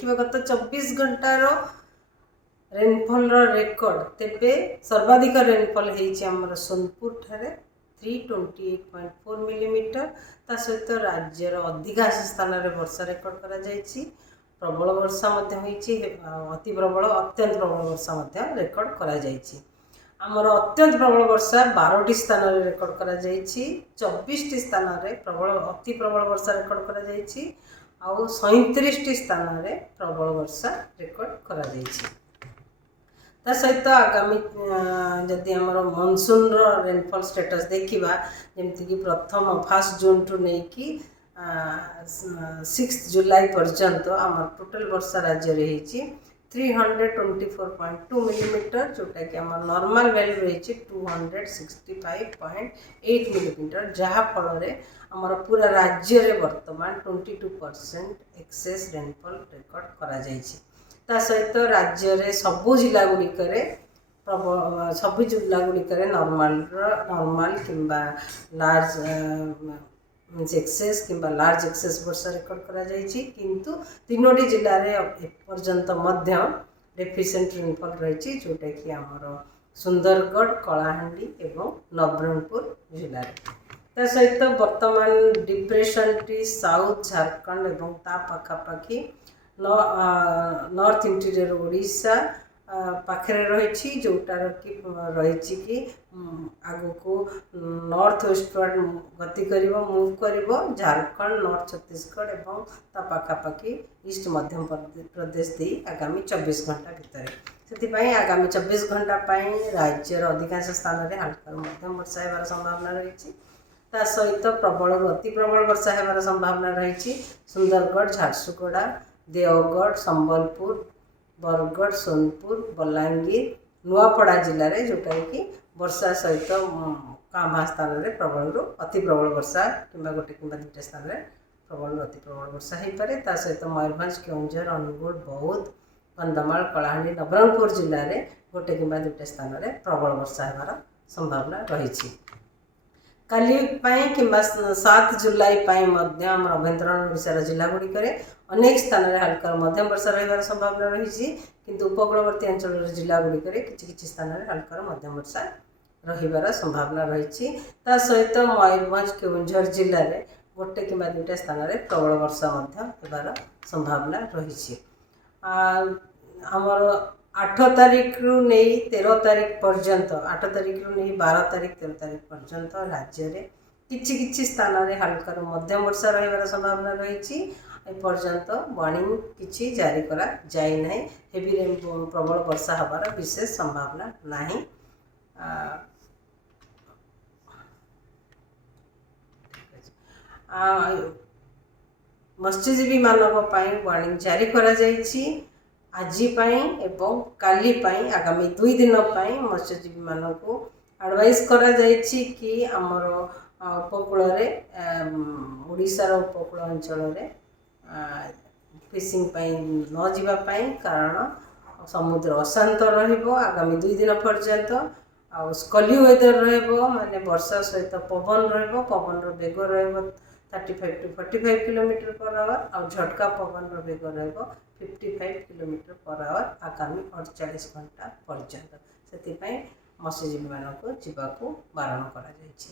देखिए गत 24 घंटार rainfall record तेबे सर्वाधिक रेनफॉल होमर सोनपुर ठारे 328.4 मिलीमीटर ता सहित राज्यर अधिकांश स्थान में वर्षा रेकर्ड कर प्रबल वर्षा अति प्रबल अत्यंत प्रबल वर्षा रेकर्ड कर आमर अत्यंत प्रबल वर्षा 12टी स्थान में रेकर्ड कर 24टी स्थान में प्रबल अति प्रबल वर्षा रेकर्ड कर 37टी स्थान में प्रबल वर्षा रेकर्ड कर सहित आगामी जदि आम मनसून रेनफॉल स्टेटस देखा जमीक प्रथम 1 जून ठू नहीं कि 6 जुलाई पर्यंत आम टोटल वर्षा राज्य में 324.2 मिलीमीटर जोटा कि आम नॉर्मल वैल्यू रही 265.8 मिलीमीटर जहाँफल आमर पूरा राज्य में वर्तमान 22% एक्सेस रेनफॉल रेकर्ड करा सहित राज्य रे सबु जिला गुड़िक प्रबल सबु जिला गुड़िक नॉर्मल किंबा लार्ज एक्सेस किंबा लार्ज एक्सेस वर्षा रेकर्ड करा किंतु 3टी जिले में एपर्यंत डेफिशिएंट रेनफॉल रही जोटा कि आमर सुंदरगढ़ कलाहांडी एवं नवरंगपुर जिले ता सहित वर्तमान डिप्रेशन टी साउथ झारखंड एवं ता पाखापाखि नॉर्थ इंटीरियर ओडिशा पाखे रही जोटार कि रही कि आगु को नॉर्थ वेस्टवर्ड गति कर मूव कर झारखंड नॉर्थ छत्तीसगढ़ एवं ता पाखापाखि ईस्ट मध्य प्रदेश दे आगामी 24 घंटा भितर से आगामी 24 घंटा राज्यर अधिकांश स्थान में हल्का मध्यम वर्षा होबार संभावना रही ता सहित प्रबल अति प्रबल वर्षा होबार संभावना रही सुंदरगढ़ झारसुगुड़ा देवगढ़ संबलपुर बरगढ़ सोनपुर बलांगीर नुआपड़ा जिले में जोटा कि वर्षा सहित कामा स्थान में प्रबल अति प्रबल वर्षा किंबा गोटे कि 2टा स्थान में प्रबल अति प्रबल वर्षा हो पाए ता सहित मयूरभंज केउंझर अनुगुल बौद्ध कंधमाल कलाहांडी नवरंगपुर जिले में गोटे कि 2टा स्थान में प्रबल वर्षा होबार संभावना रही काली कि 7 जुलाई आम आभ्यंतरण ओडिशार जिला गुड़िक अनेक स्थान में हल्का मध्यम वर्षा रही संभावना रही किंतु उपकूलवर्ती अंचल जिला गुड़िक किसी स्थान में हल्का मध्यम वर्षा रही संभावना रही सहित मयूरभंज केउंझर जिले में गोटे कि 2टा स्थान में प्रबल वर्षा होबार संभावना रही आमर 8 तारीख रु नहीं 13 तारीख पर्यंत 8 तारीख रु नहीं 12 तारीख 13 तारीख पर्यंत राज्य में किछि स्थान में हल्का मध्यम वर्षा रही संभावना रही पर्यंत वार्निंग किछि जारी करा जाय नहीं हेवी रेन प्रबल वर्षा होबार विशेष संभावना नहीं मत्स्यजीवी मानक वार्निंग जारी करा जायछि आज एवं काली आगामी 2 दिन मत्स्यजीवी मानक एडवाइस करा जायछि कि आमर उपकूल ओडिशार उपकूल अंचल फिशिंग न जावाई कारण समुद्र अशांत आगामी 2 दिन पर्यंत स्कली वेदर माने वर्षा सहित पवन पवन बेग 35 to 45 किलोमीटर पर आवर और झटका पवन बेग 55 किलोमीटर पर आवर आगामी 48 घंटा पर्यंत से मत्स्यजीवी मानक जावाक बारण करा जायछि।